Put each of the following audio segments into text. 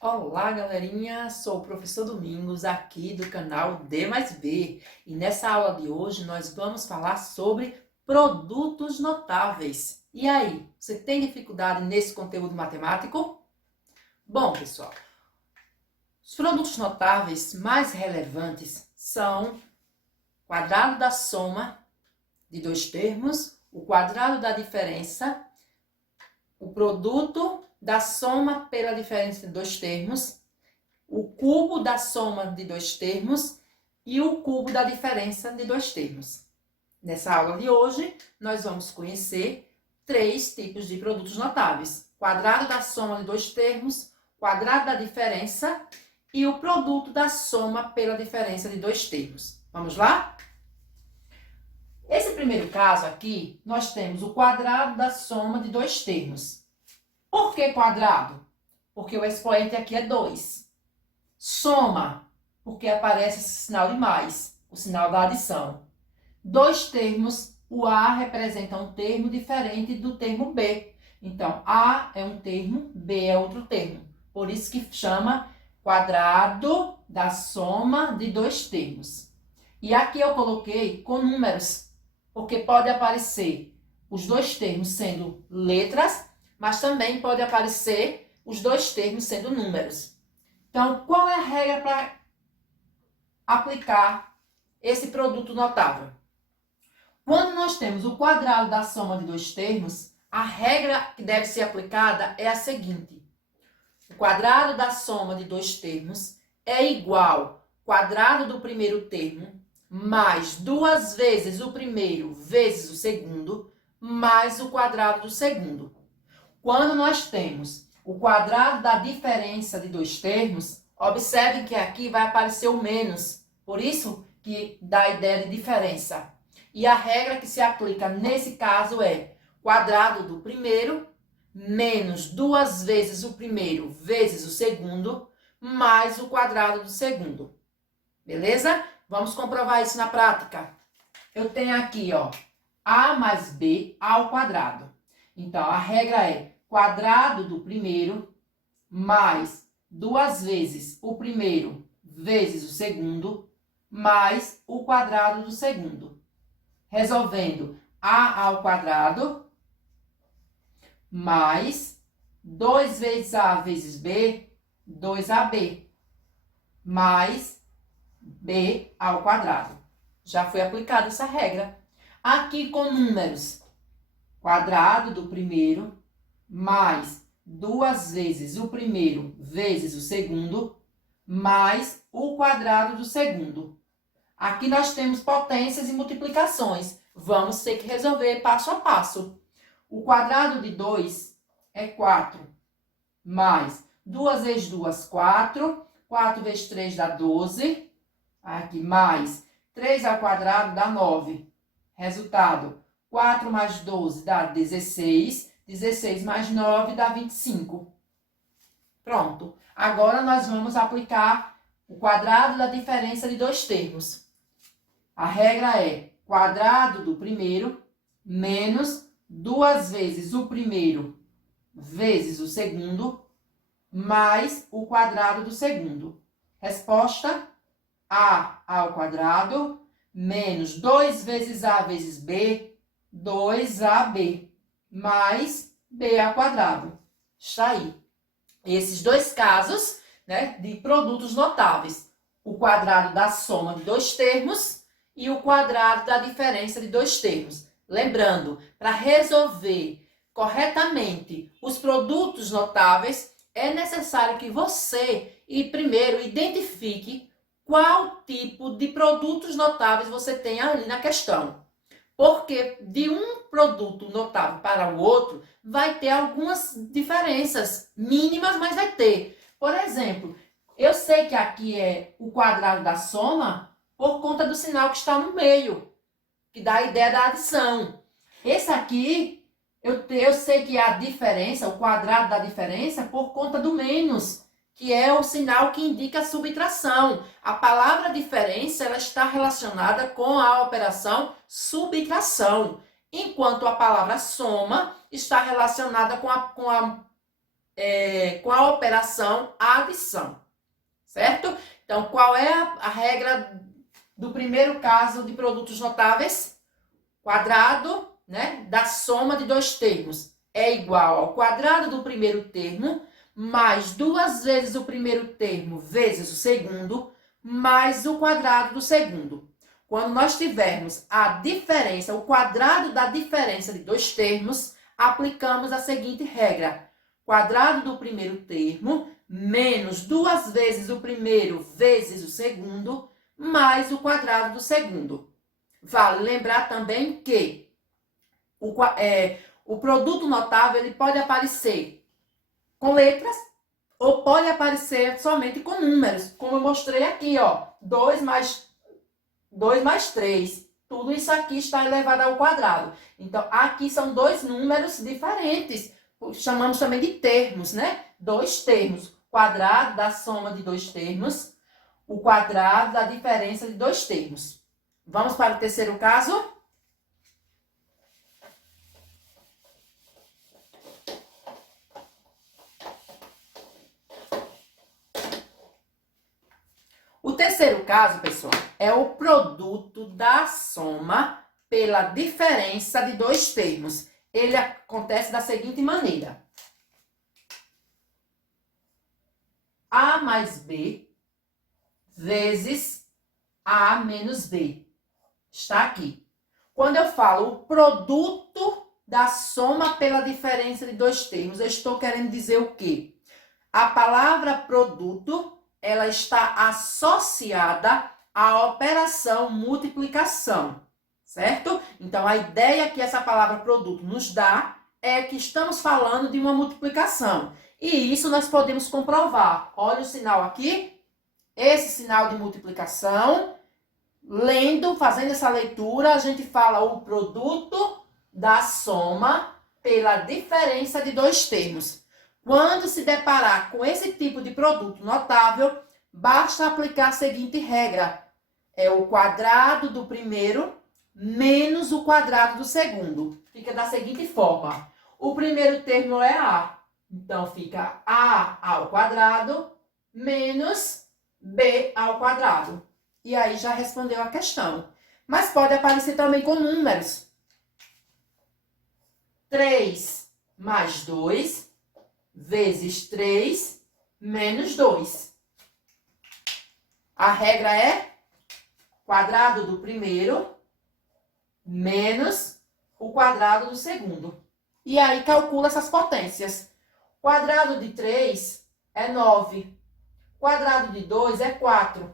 Olá, galerinha! Sou o professor Domingos, aqui do canal D mais B. E nessa aula de hoje nós vamos falar sobre produtos notáveis. E aí, você tem dificuldade nesse conteúdo matemático? Bom, pessoal, os produtos notáveis mais relevantes são o quadrado da soma de dois termos, o quadrado da diferença, o produto da soma pela diferença de dois termos, o cubo da soma de dois termos e o cubo da diferença de dois termos. Nessa aula de hoje, nós vamos conhecer três tipos de produtos notáveis: quadrado da soma de dois termos, quadrado da diferença e o produto da soma pela diferença de dois termos. Vamos lá? Esse primeiro caso aqui, nós temos o quadrado da soma de dois termos. Por que quadrado? Porque o expoente aqui é 2. Soma, porque aparece esse sinal de mais, o sinal da adição. Dois termos, o A representa um termo diferente do termo B. Então, A é um termo, B é outro termo. Por isso que chama quadrado da soma de dois termos. E aqui eu coloquei com números, porque pode aparecer os dois termos sendo letras, mas também pode aparecer os dois termos sendo números. Então, qual é a regra para aplicar esse produto notável? Quando nós temos o quadrado da soma de dois termos, a regra que deve ser aplicada é a seguinte: o quadrado da soma de dois termos é igual ao quadrado do primeiro termo mais duas vezes o primeiro vezes o segundo mais o quadrado do segundo. Quando nós temos o quadrado da diferença de dois termos, observem que aqui vai aparecer o menos, por isso que dá a ideia de diferença. E a regra que se aplica nesse caso é quadrado do primeiro menos duas vezes o primeiro vezes o segundo mais o quadrado do segundo. Beleza? Vamos comprovar isso na prática. Eu tenho aqui, ó, A mais B ao quadrado. Então, a regra é quadrado do primeiro mais duas vezes o primeiro vezes o segundo mais o quadrado do segundo. Resolvendo, A ao quadrado mais 2 vezes A vezes B, 2AB, mais B ao quadrado. Já foi aplicada essa regra. Aqui com números, quadrado do primeiro mais duas vezes o primeiro vezes o segundo mais o quadrado do segundo. Aqui nós temos potências e multiplicações. Vamos ter que resolver passo a passo. O quadrado de 2 é 4, mais 2 vezes 2, 4. 4 vezes 3 dá 12. Aqui, mais 3 ao quadrado dá 9. Resultado, 4 mais 12 dá 16. 16 mais 9 dá 25. Pronto. Agora, nós vamos aplicar o quadrado da diferença de dois termos. A regra é quadrado do primeiro menos duas vezes o primeiro vezes o segundo mais o quadrado do segundo. Resposta: A ao quadrado menos 2 vezes A vezes B, 2AB. Mais B ao quadrado. Está aí. Esses dois casos, né, de produtos notáveis. O quadrado da soma de dois termos e o quadrado da diferença de dois termos. Lembrando, para resolver corretamente os produtos notáveis, é necessário que você primeiro identifique qual tipo de produtos notáveis você tem ali na questão. Porque de um produto notável para o outro, vai ter algumas diferenças mínimas, mas vai ter. Por exemplo, eu sei que aqui é o quadrado da soma por conta do sinal que está no meio, que dá a ideia da adição. Esse aqui, eu sei que é a diferença, o quadrado da diferença, por conta do menos, que é o sinal que indica a subtração. A palavra diferença ela está relacionada com a operação subtração, enquanto a palavra soma está relacionada com a operação adição, certo? Então, qual é a regra do primeiro caso de produtos notáveis? Quadrado, né, da soma de dois termos é igual ao quadrado do primeiro termo mais 2 vezes o primeiro termo vezes o segundo, mais o quadrado do segundo. Quando nós tivermos a diferença, o quadrado da diferença de dois termos, aplicamos a seguinte regra. Quadrado do primeiro termo, menos 2 vezes o primeiro vezes o segundo, mais o quadrado do segundo. Vale lembrar também que o produto notável ele pode aparecer com letras ou pode aparecer somente com números, como eu mostrei aqui, ó, 2 mais 3. Tudo isso aqui está elevado ao quadrado. Então, aqui são dois números diferentes, chamamos também de termos, né? Dois termos, quadrado da soma de dois termos, o quadrado da diferença de dois termos. Vamos para o terceiro caso? O terceiro caso, pessoal, é o produto da soma pela diferença de dois termos. Ele acontece da seguinte maneira. A mais B vezes A menos B. Está aqui. Quando eu falo o produto da soma pela diferença de dois termos, eu estou querendo dizer o quê? A palavra produto ela está associada à operação multiplicação, certo? Então, a ideia que essa palavra produto nos dá é que estamos falando de uma multiplicação. E isso nós podemos comprovar. Olha o sinal aqui. Esse sinal de multiplicação, fazendo essa leitura, a gente fala o produto da soma pela diferença de dois termos. Quando se deparar com esse tipo de produto notável, basta aplicar a seguinte regra. É o quadrado do primeiro menos o quadrado do segundo. Fica da seguinte forma. O primeiro termo é A. Então, fica A ao quadrado menos B ao quadrado. E aí já respondeu a questão. Mas pode aparecer também com números. 3 mais 2 vezes 3 menos 2. A regra é quadrado do primeiro menos o quadrado do segundo. E aí calcula essas potências. Quadrado de 3 é 9. Quadrado de 2 é 4.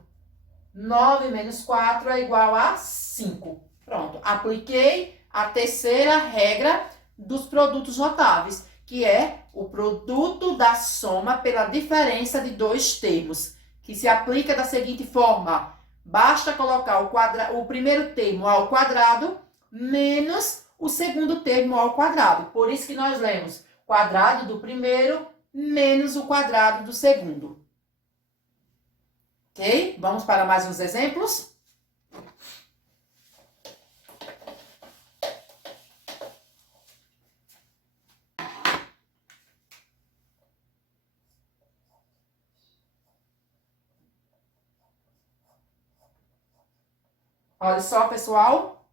9 menos 4 é igual a 5. Pronto, apliquei a terceira regra dos produtos notáveis, que é o produto da soma pela diferença de dois termos, que se aplica da seguinte forma. Basta colocar o primeiro termo ao quadrado menos o segundo termo ao quadrado. Por isso que nós lemos quadrado do primeiro menos o quadrado do segundo. Ok? Vamos para mais uns exemplos? Olha só, pessoal.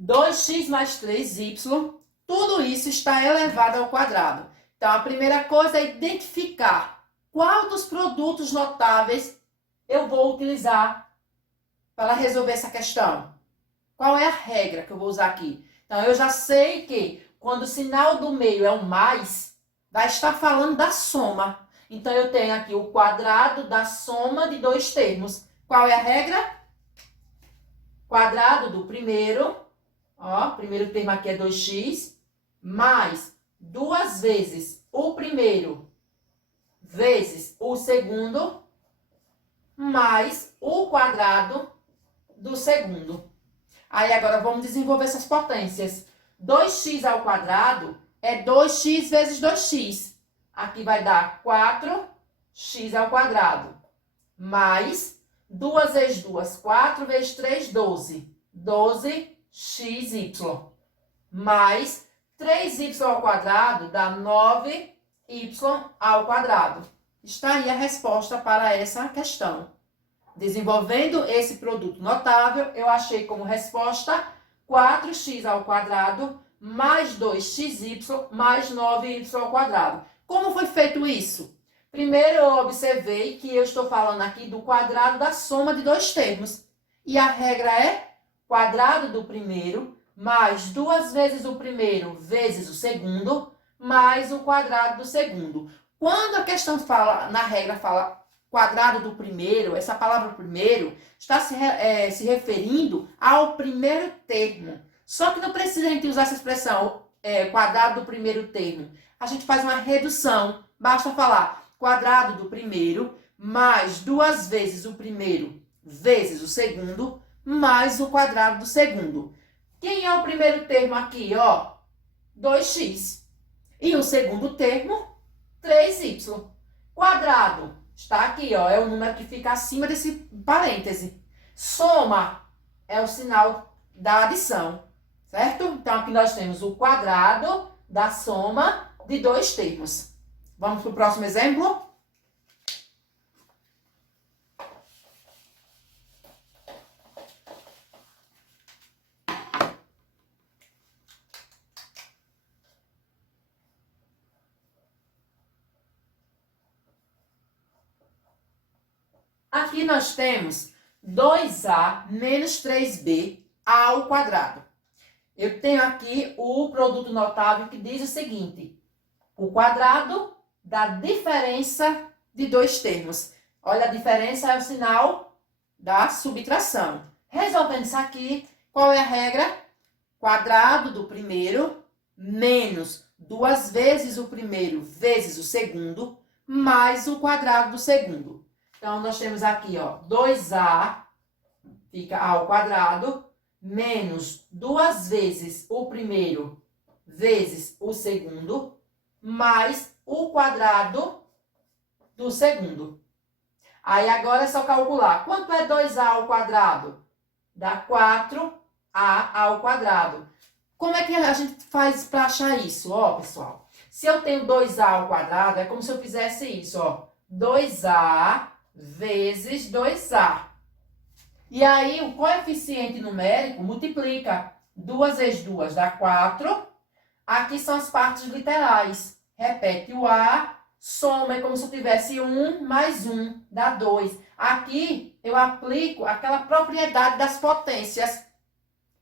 2x mais 3y, tudo isso está elevado ao quadrado. Então, a primeira coisa é identificar qual dos produtos notáveis eu vou utilizar para resolver essa questão. Qual é a regra que eu vou usar aqui? Então, eu já sei que quando o sinal do meio é um mais, vai estar falando da soma. Então, eu tenho aqui o quadrado da soma de dois termos. Qual é a regra? Quadrado do primeiro, ó, primeiro termo aqui é 2x, mais 2 vezes o primeiro vezes o segundo, mais o quadrado do segundo. Aí, agora, vamos desenvolver essas potências. 2x ao quadrado é 2x vezes 2x. Aqui vai dar 4 x ao quadrado, mais 2 vezes 2, 4 vezes 3, 12. 12xy, mais 3y ao quadrado dá 9y ao quadrado. Está aí a resposta para essa questão. Desenvolvendo esse produto notável, eu achei como resposta 4x ao quadrado mais 2xy mais 9y ao quadrado. Como foi feito isso? Primeiro, eu observei que eu estou falando aqui do quadrado da soma de dois termos. E a regra é quadrado do primeiro mais 2 vezes o primeiro vezes o segundo mais o quadrado do segundo. Quando a questão fala, na regra fala quadrado do primeiro, essa palavra primeiro está se referindo ao primeiro termo. Só que não precisa a gente usar essa expressão quadrado do primeiro termo. A gente faz uma redução. Basta falar quadrado do primeiro mais 2 vezes o primeiro vezes o segundo mais o quadrado do segundo. Quem é o primeiro termo aqui, ó? 2x. E o segundo termo, 3y. Quadrado está aqui, ó, é o número que fica acima desse parêntese. Soma é o sinal da adição, certo? Então, aqui nós temos o quadrado da soma de dois termos. Vamos para o próximo exemplo? Aqui nós temos 2a menos 3b ao quadrado. Eu tenho aqui o produto notável que diz o seguinte: o quadrado da diferença de dois termos. Olha, a diferença é o sinal da subtração. Resolvendo isso aqui, qual é a regra? Quadrado do primeiro menos 2 vezes o primeiro vezes o segundo mais o quadrado do segundo. Então, nós temos aqui, ó, 2a fica ao quadrado, menos 2 vezes o primeiro vezes o segundo, mais o quadrado do segundo. Aí, agora é só calcular. Quanto é 2a ao quadrado? Dá 4a ao quadrado. Como é que a gente faz para achar isso? Ó, pessoal, se eu tenho 2a ao quadrado, é como se eu fizesse isso, ó. 2a vezes 2a. E aí, o coeficiente numérico multiplica. 2 vezes 2 dá 4. Aqui são as partes literais. Repete o a, soma, é como se eu tivesse 1 mais 1, dá 2. Aqui, eu aplico aquela propriedade das potências.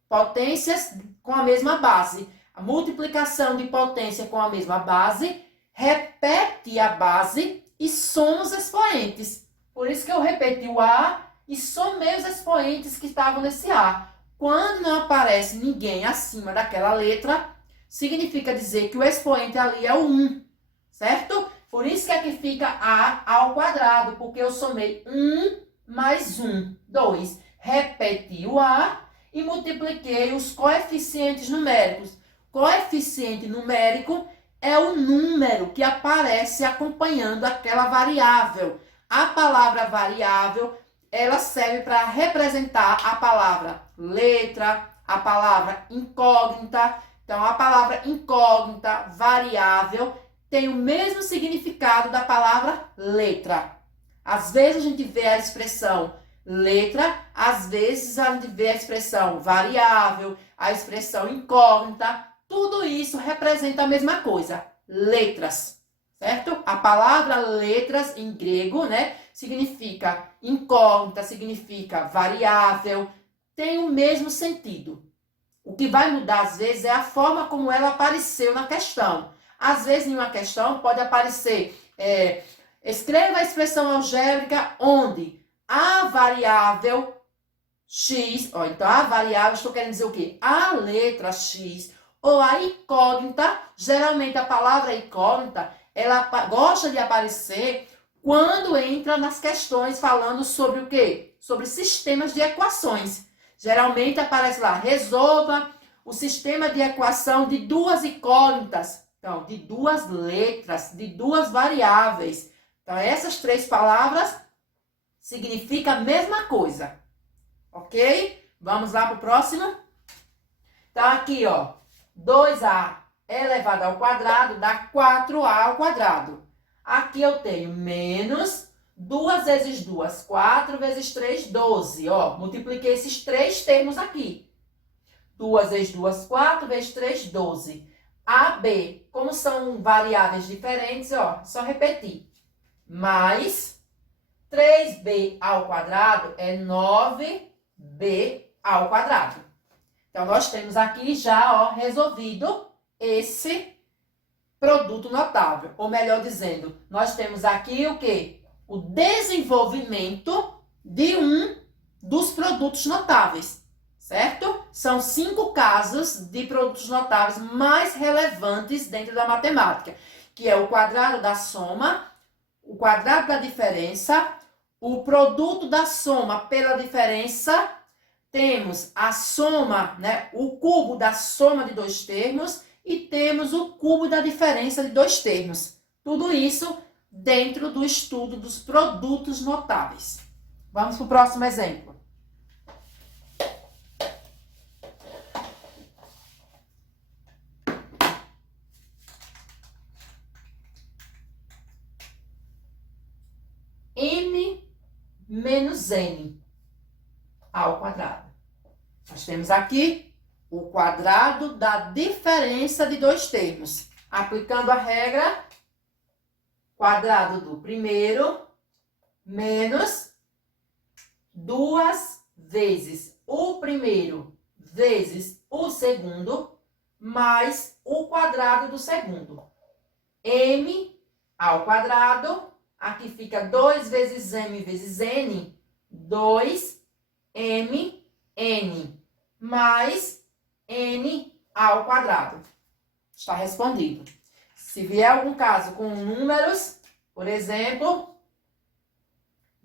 Potências com a mesma base. A multiplicação de potência com a mesma base, repete a base e soma os expoentes. Por isso que eu repeti o a e somei os expoentes que estavam nesse a. Quando não aparece ninguém acima daquela letra, significa dizer que o expoente ali é o 1, certo? Por isso que aqui fica a ao quadrado, porque eu somei 1 mais 1, 2. Repeti o a e multipliquei os coeficientes numéricos. Coeficiente numérico é o número que aparece acompanhando aquela variável. A palavra variável, ela serve para representar a palavra letra, a palavra incógnita. Então, a palavra incógnita, variável, tem o mesmo significado da palavra letra. Às vezes a gente vê a expressão letra, às vezes a gente vê a expressão variável, a expressão incógnita. Tudo isso representa a mesma coisa, letras. Certo? A palavra letras em grego, né, significa incógnita, significa variável, tem o mesmo sentido. O que vai mudar, às vezes, é a forma como ela apareceu na questão. Às vezes, em uma questão, pode aparecer, escreva a expressão algébrica onde a variável x, ó, então a variável, estou querendo dizer o quê? A letra x, ou a incógnita, geralmente a palavra incógnita, ela gosta de aparecer quando entra nas questões falando sobre o quê? Sobre sistemas de equações. Geralmente aparece lá, resolva o sistema de equação de duas incógnitas. Então, de duas letras, de duas variáveis. Então, essas três palavras significam a mesma coisa. Ok? Vamos lá para o próximo? Então, aqui, ó. 2a elevado ao quadrado dá 4a ao quadrado. Aqui eu tenho menos 2 vezes 2, 4 vezes 3, 12. Ó, multipliquei esses três termos aqui. 2 vezes 2, 4 vezes 3, 12. A, B, como são variáveis diferentes, ó, só repetir. Mais 3b ao quadrado é 9b ao quadrado. Então, nós temos aqui já, ó, resolvido esse produto notável. Ou melhor dizendo, nós temos aqui o quê? O desenvolvimento de um dos produtos notáveis, certo? São 5 casos de produtos notáveis mais relevantes dentro da matemática, que é o quadrado da soma, o quadrado da diferença, o produto da soma pela diferença, temos a soma, né, o cubo da soma de dois termos e temos o cubo da diferença de dois termos. Tudo isso dentro do estudo dos produtos notáveis. Vamos para o próximo exemplo. M menos N ao quadrado. Nós temos aqui o quadrado da diferença de dois termos. Aplicando a regra, quadrado do primeiro menos 2 vezes o primeiro vezes o segundo mais o quadrado do segundo. M ao quadrado, aqui fica 2 vezes M vezes N, 2M, N, mais N ao quadrado. Está respondido. Se vier algum caso com números, por exemplo,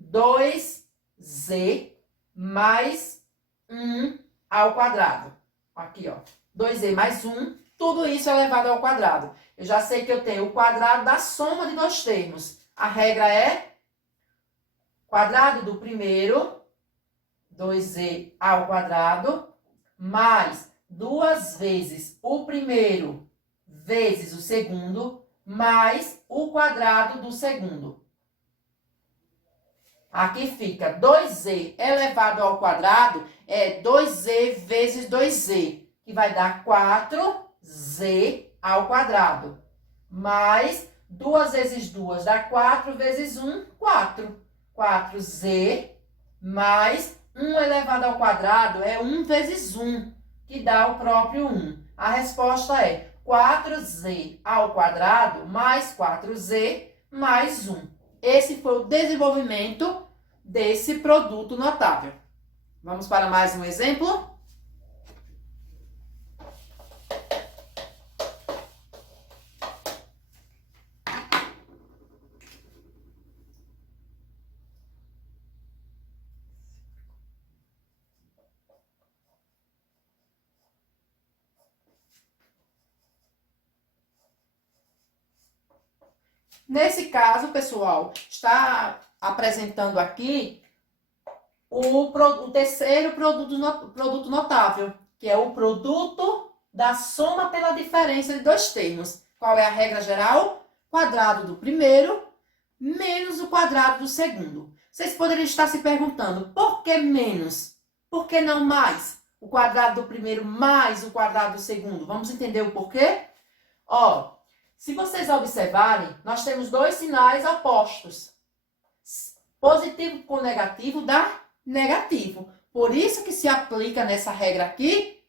2Z mais 1 ao quadrado. Aqui, ó. 2Z mais 1, tudo isso elevado ao quadrado. Eu já sei que eu tenho o quadrado da soma de dois termos. A regra é quadrado do primeiro, 2Z ao quadrado, mais 2 vezes o primeiro vezes o segundo, mais o quadrado do segundo. Aqui fica 2z elevado ao quadrado, é 2z vezes 2z, que vai dar 4z ao quadrado. Mais 2 vezes 2 dá 4 vezes 1, 4. 4z mais 1 elevado ao quadrado é 1 vezes 1, que dá o próprio 1. A resposta é 4z ao quadrado mais 4z mais 1. Esse foi o desenvolvimento desse produto notável. Vamos para mais um exemplo? Nesse caso, pessoal, está apresentando aqui o terceiro produto notável, que é o produto da soma pela diferença de dois termos. Qual é a regra geral? Quadrado do primeiro menos o quadrado do segundo. Vocês poderiam estar se perguntando, por que menos? Por que não mais? O quadrado do primeiro mais o quadrado do segundo. Vamos entender o porquê? Ó, se vocês observarem, nós temos dois sinais opostos. Positivo com negativo dá negativo. Por isso que se aplica nessa regra aqui,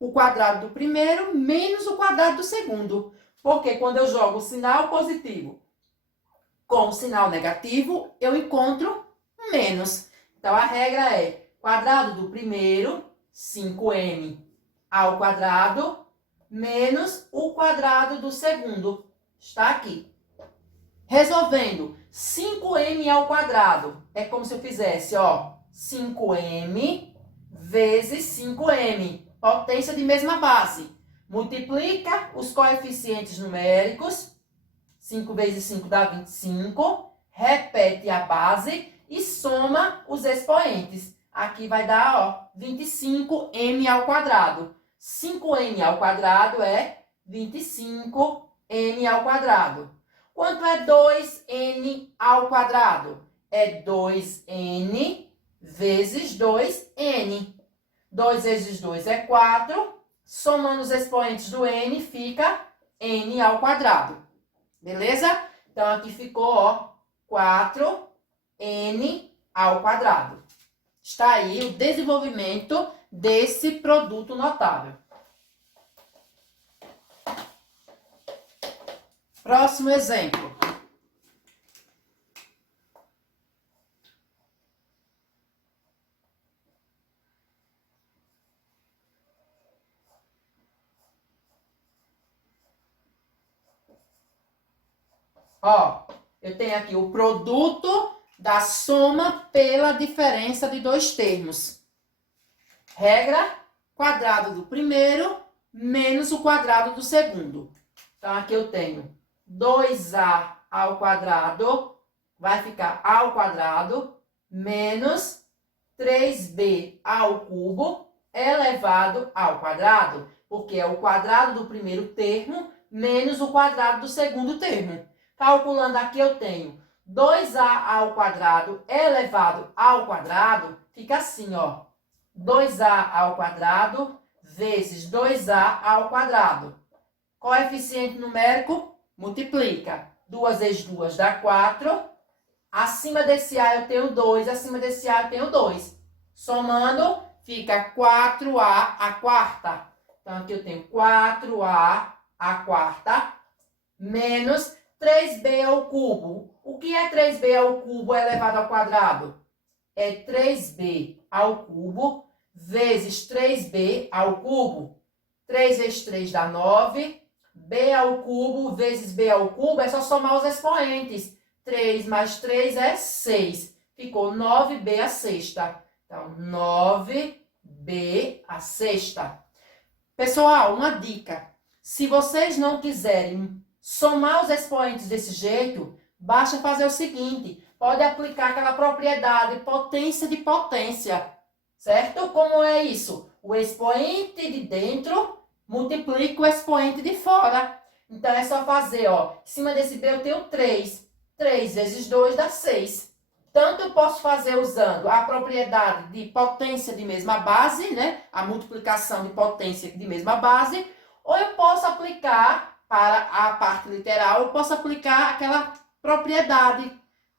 o quadrado do primeiro menos o quadrado do segundo. Porque quando eu jogo o sinal positivo com o sinal negativo, eu encontro menos. Então, a regra é quadrado do primeiro, 5m ao quadrado, menos o quadrado do segundo. Está aqui. Resolvendo, 5m ao quadrado. É como se eu fizesse, ó, 5m vezes 5m. Potência de mesma base. Multiplica os coeficientes numéricos. 5 vezes 5 dá 25. Repete a base e soma os expoentes. Aqui vai dar, ó, 25n ao quadrado. 5n ao quadrado é 25n ao quadrado. Quanto é 2n ao quadrado? É 2n vezes 2n. 2 vezes 2 é 4. Somando os expoentes do n, fica n ao quadrado. Beleza? Então, aqui ficou, ó, 4n ao quadrado. Está aí o desenvolvimento desse produto notável. Próximo exemplo. Ó, eu tenho aqui o produto da soma pela diferença de dois termos. Regra, quadrado do primeiro menos o quadrado do segundo. Então, aqui eu tenho 2a ao quadrado, vai ficar a ao quadrado, menos 3b ao cubo elevado ao quadrado, porque é o quadrado do primeiro termo menos o quadrado do segundo termo. Calculando aqui, eu tenho 2a ao quadrado elevado ao quadrado, fica assim, ó. 2a ao quadrado vezes 2a ao quadrado. Coeficiente numérico, multiplica. 2 vezes 2 dá 4. Acima desse a eu tenho 2, acima desse a eu tenho 2. Somando, fica 4a à quarta. Então, aqui eu tenho 4a à quarta menos 3b ao cubo. O que é 3b ao cubo elevado ao quadrado? É 3b ao cubo vezes 3b ao cubo. 3 vezes 3 dá 9. B ao cubo vezes b ao cubo é só somar os expoentes. 3 mais 3 é 6. Ficou 9b à sexta. Então, 9b à sexta. Pessoal, uma dica. Se vocês não quiserem somar os expoentes desse jeito, basta fazer o seguinte. Pode aplicar aquela propriedade potência de potência. Certo? Como é isso? O expoente de dentro multiplica o expoente de fora. Então, é só fazer, ó. Em cima desse b eu tenho 3. 3 vezes 2 dá 6. Tanto eu posso fazer usando a propriedade de potência de mesma base, né? A multiplicação de potência de mesma base. Ou eu posso aplicar, para a parte literal, eu posso aplicar aquela propriedade,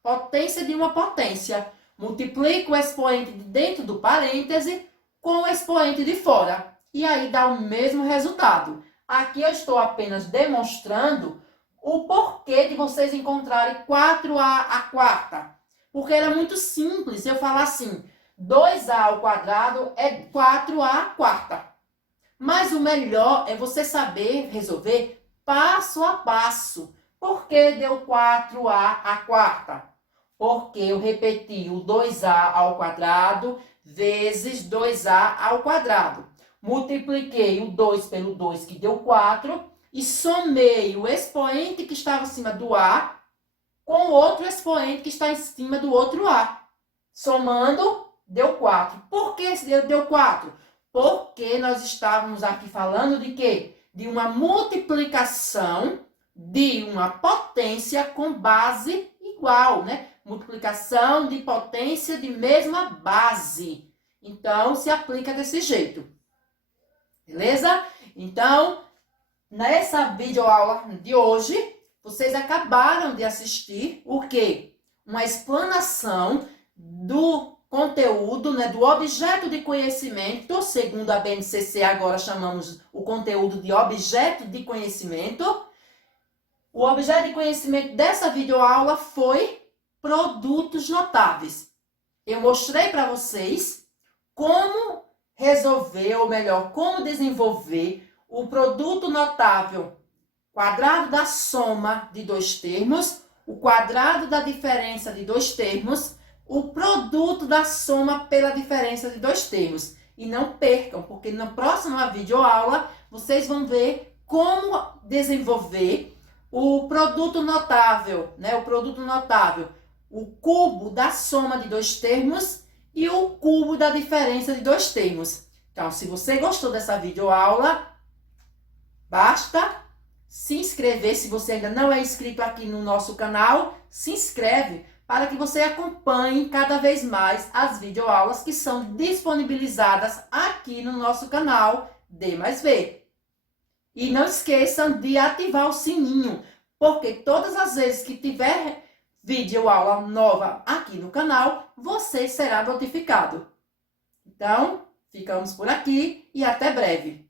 potência de uma potência. Multiplico o expoente de dentro do parêntese com o expoente de fora. E aí dá o mesmo resultado. Aqui eu estou apenas demonstrando o porquê de vocês encontrarem 4a à quarta. Porque era muito simples eu falar assim, 2a ao quadrado é 4a à quarta. Mas o melhor é você saber resolver passo a passo. Por que deu 4a à quarta? Porque eu repeti o 2a ao quadrado vezes 2a ao quadrado. Multipliquei o 2 pelo 2, que deu 4, e somei o expoente que estava acima do A com o outro expoente que está em cima do outro A. Somando, deu 4. Por que deu 4? Porque nós estávamos aqui falando de quê? De uma multiplicação de uma potência com base igual, né? Multiplicação de potência de mesma base. Então, se aplica desse jeito. Beleza? Então, nessa videoaula de hoje, vocês acabaram de assistir o quê? Uma explanação do conteúdo, né, do objeto de conhecimento, segundo a BNCC, agora chamamos o conteúdo de objeto de conhecimento. O objeto de conhecimento dessa videoaula foi produtos notáveis. Eu mostrei para vocês como resolver, ou melhor, como desenvolver o produto notável, quadrado da soma de dois termos, o quadrado da diferença de dois termos, o produto da soma pela diferença de dois termos. E não percam, porque na próxima videoaula vocês vão ver como desenvolver O produto notável, né? O produto notável, o cubo da soma de dois termos e o cubo da diferença de dois termos. Então, se você gostou dessa videoaula, basta se inscrever. Se você ainda não é inscrito aqui no nosso canal, se inscreve para que você acompanhe cada vez mais as videoaulas que são disponibilizadas aqui no nosso canal D+V. E não esqueçam de ativar o sininho, porque todas as vezes que tiver videoaula nova aqui no canal, você será notificado. Então, ficamos por aqui e até breve.